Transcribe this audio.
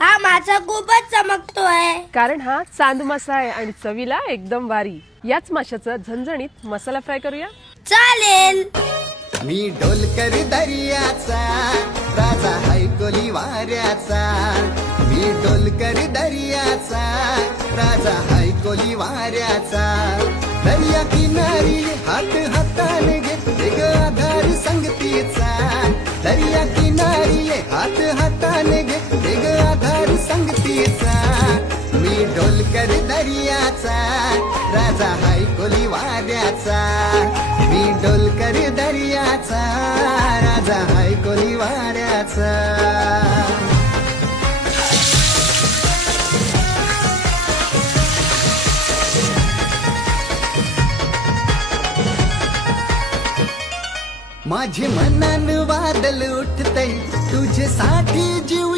हा मासा खूपच चमकतोय. कारण हा चांद मासा आहे आणि चवीला एकदम भारी. याच माशाचा झणझणीत मसाला फ्राय करूया. चालेल. मी डोलकर दर्याचा राजा हायकोली वाऱ्याचा. मी डोलकर दर्याचा राजा हायकोली वाऱ्याचा. दर्या किनारी हात हाताने घेते ग आधार संगतीचा. दर्या किनारी हात हाताने घेते ग आधार संगतीचा. मी डोलकर दर्याचा राजा हायकोली वाऱ्याचा. मी डोलकर दर्याचा राजा हायकोली वाऱ्याचा. माझे मनान वादल उठतय तुझ्यासाठी जीव